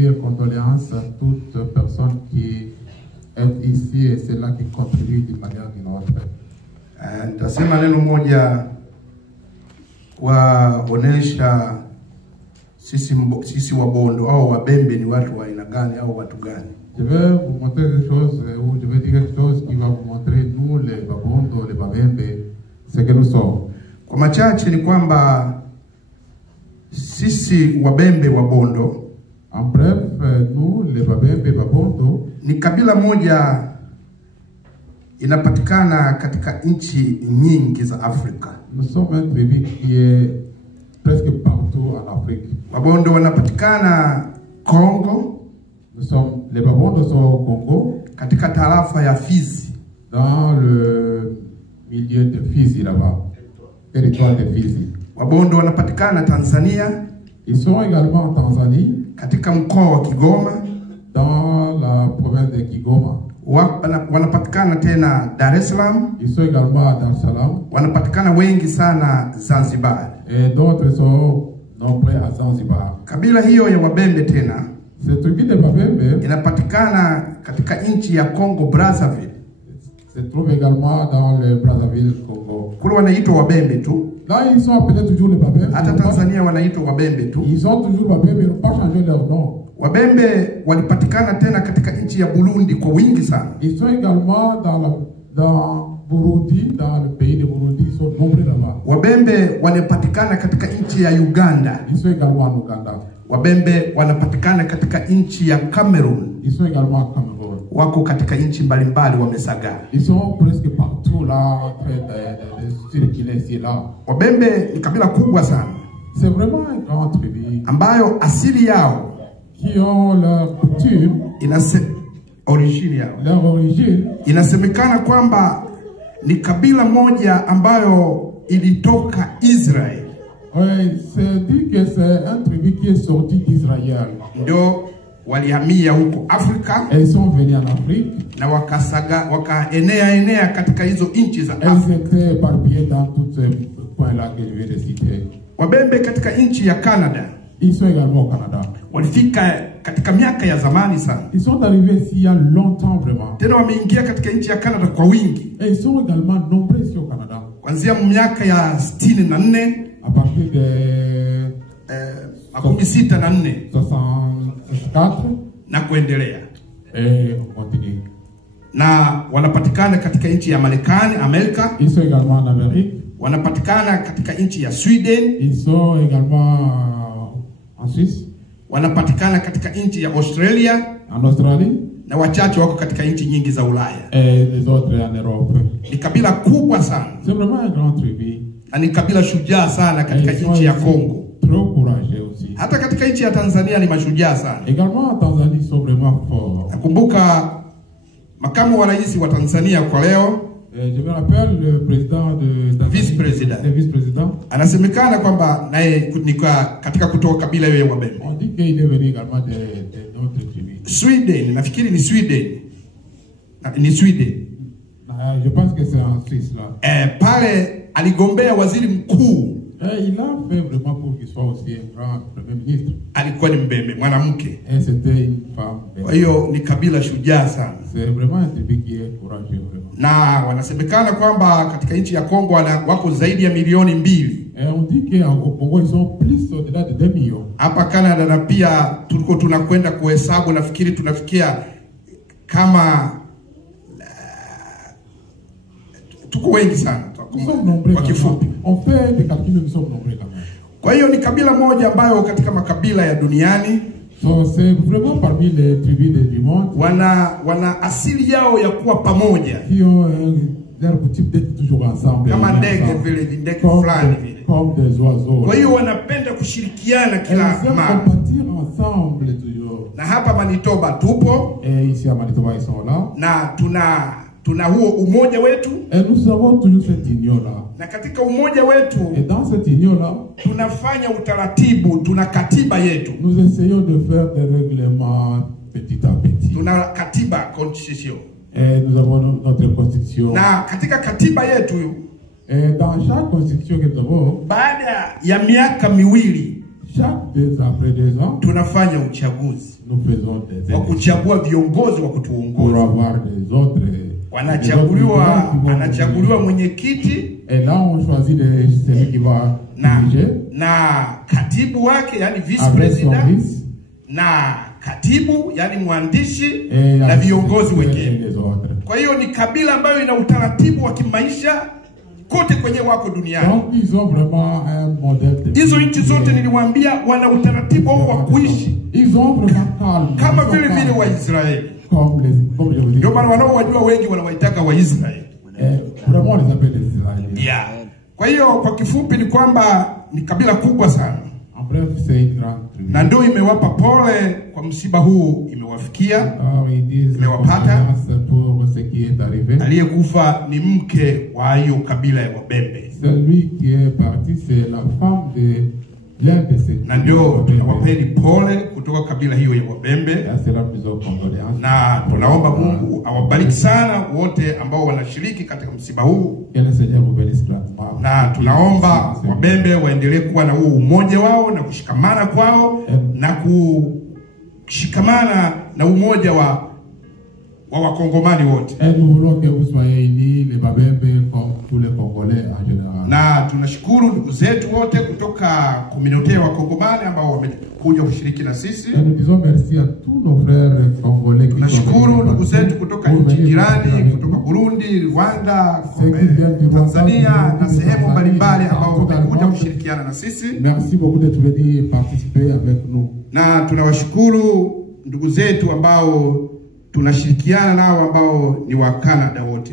Et condoléances à toute personne qui est ici et c'est là qui contribue d'une manière ou d'une autre. Nitasema neno moja waonesha sisi Wabondo au Wabembe ni watu wa aina gani au watu gani. Je vais vous montrer quelque chose ou je vais dire quelque chose qui va vous montrer nous les Babondo, les Babembe, ce que nous sommes. Kwa machache ni kwamba sisi Wabembe Wabondo, en bref, nous les Babembe Babondo ni kabila moja inapatikana katika nchi nyingi za Afrika. Nous sommes un tribu qui est presque partout en Afrique. Babondo wanapatikana Congo. Les Babondo sont au Congo, katika tarafa ya Fizi, dans le milieu de Fizi là-bas, territoire de Fizi. Babondo wanapatikana Tanzania. Ils sont également en Tanzanie, katika mkoa wa Kigoma, dans la province de Kigoma. Wanapatikana tena Dar es Salaam. Ils sont également à Dar es Salaam. Wanapatikana wengi sana Zanzibar. Et d'autres sont nombreux à Zanzibar. Kabila hiyo ya Wabembe tena, cette tribu de Babembe inapatikana katika nchi ya Congo Brazzaville. Se trouve également dans le Brazzaville, Congo. Kule wanaitwa Wabembe tu. Là, ils sont appelés toujours les Babembe. Hata Tanzania wanaitwa Wabembe tu. Ils sont toujours Babembe, ils n'ont pas changé leur nom. Wabembe walipatikana tena katika nchi ya Burundi kwa wingi sana. Ils sont également dans Burundi, dans le pays de Burundi, ils sont nombreux là-bas. Wabembe wanapatikana katika nchi ya Uganda. Ils sont également en Uganda. Wabembe wanapatikana katika nchi ya Cameroon. Ils sont également en Cameroun. Wako katika nchi mbalimbali wamesagaa. Ils sont presque partout là, en train de circuler ici là. Wabembe ni kabila kubwa sana. C'est vraiment un grand tribu. Ambayo asili yao, qui ont leur coutume, origine yao, leur origine, inasemekana kwamba ni kabila moja ambayo ilitoka Israel. Oui, c'est dit que c'est un tribu qui est sorti d'Israël. Ndio walihamia huko Afrika. Ils sont venus en Afrique. Na wakaenea katika hizo nchi za Afrika. Ils étaient éparpillés dans tous ces points-là que je viens de citer. Wabembe katika nchi ya Canada. Ils sont également au Canada. Walifika katika miaka ya zamani sana. Ils sont arrivés ici il y a longtemps vraiment. Tena wameingia katika nchi ya Canada kwa wingi. Et ils sont également nombreux ici au Canada. Kuanzia miaka ya 64 à partir de 64 na kuendelea. On continue. Na wanapatikana katika nchi ya Marekani, Amerika. Ils sont également en Amérique. Wanapatikana katika nchi ya Sweden. Ils sont également en Suisse. Wanapatikana katika nchi ya Australia. En Australie. Na wachache wako katika nchi nyingi za Ulaya. Et les autres en Europe. Ni kabila kubwa sana. C'est vraiment un grand tribu. Na ni kabila shujaa sana katika nchi ya Congo. Trop courageux aussi. Hata katika nchi ya Tanzania ni mashujaa sana. Également en Tanzanie, ils sont vraiment forts. Nakumbuka makamu wa rais wa Tanzania kwa leo, je me rappelle le président de vice-président. Anasemekana kwamba naye katika kutoka kabila hiyo ya Wabembe. On dit qu'il est venu également de notre tribu. Sweden, nafikiri ni Sweden. Ni Sweden. Je pense que c'est en Suisse là. Pale aligombea waziri mkuu. Il a fait vraiment pour qu'il soit aussi un grand premier ministre. Alikuwa ni Mbembe, mwanamke. Et c'était une femme. Kwa hiyo ni kabila shujaa sana. C'est vraiment un tribu qui est courageux vraiment. Na wanasemekana kwamba katika nchi ya Kongo wako zaidi ya milioni 2. Et on dit qu'au Congo ils sont plus au-delà de 2 millions. Hapa Canada na pia tuliko tunakwenda kuhesabu, nafikiri tunafikia kama tuko wengi sana. Kwa kifupi, on fait des calculs, nous sommes nombreux quand même. Kwa hiyo ni kabila moja ambayo katika makabila ya duniani, so c'est vraiment parmi les tribus du monde, wana asili yao ya kuwa pamoja. Qui ont leur coutume d'être toujours ensemble. Kama ndege vile, ndege fulani vile. Comme des oiseaux. Kwa hiyo wanapenda kushirikiana kila mara. Compartir ensemble toujours. Na hapa Manitoba tupo. Et ici à Manitoba ils sont là. Na tuna huo umoja wetu. Et nous avons toujours cette union là. Na katika umoja wetu, et dans cette union là, tunafanya utaratibu, tuna katiba yetu. Nous essayons de faire des règlements petit à petit. Tuna katiba, constitution. Et nous avons notre constitution. Na katika katiba yetu, et dans chaque constitution que nous avons, baada ya miaka miwili, chaque 2 ans, après 2 ans, tunafanya uchaguzi nous faisons des wa élections kuchagua viongozi wa pour kutuongoza. avoir des autres. Anachaguliwa mwenyekiti Et là, on choisit celui qui va diriger. Na katibu wake, yani vice Avec son president, vice. na katibu, yani mwandishi, Et na viongozi et wengine. les autres. Kwa hiyo ni kabila ambayo ina utaratibu wa kimaisha kote kwenye wako duniani. Donc, ils ont vraiment un modèle de Hizo vie nchi qui zote est- niliwaambia wana utaratibu wao wa kuishi Ils ont vraiment calme. kama Ils sont vile vile calmes. Waisraeli. Comme je vous dis. Ndio maana wanaowajua wengi wanawaitaka Waisraeli. Vraiment, on les appelle les Israéliens. Yeah. Kwa hiyo kwa kifupi ni kwamba ni kabila kubwa sana. En bref, c'est une grande tribu. Na ndio imewapa pole kwa msiba huu imewafikia. Alors, ils disent Imewapata. pour ce qui est arrivé. Aliyekufa ni mke wa hiyo kabila ya Wabembe. Celui qui est parti, c'est la femme de l'un de ces Na ndio tunawapeni pole kutoka kabila hiyo ya Wabembe. Et c'est la plus haute condoléance. Na tunaomba Mungu awabariki sana wote ambao wanashiriki katika msiba huu. Que le Seigneur vous bénisse grandement. Na tunaomba Wabembe waendelee kuwa na huo umoja wao na kushikamana kwao na kushikamana na umoja wa Wakongomani wote. Et nous voulons que vous soyez unis, les Babembe, comme tous les Congolais en général. Na tunashukuru ndugu zetu wote kutoka komunote ya Wakongomani ambao wamekuja kushiriki na sisi. Et nous disons merci à tous nos frères congolais qui Tunashukuru ndugu zetu kutoka nchi jirani, kutoka Burundi, Rwanda, Tanzania na sehemu mbalimbali ambao wamekuja kushirikiana na sisi. Merci beaucoup d'être venus participer avec nous. Na tunawashukuru ndugu zetu ambao tunashirikiana nao ambao ni wa Canada wote.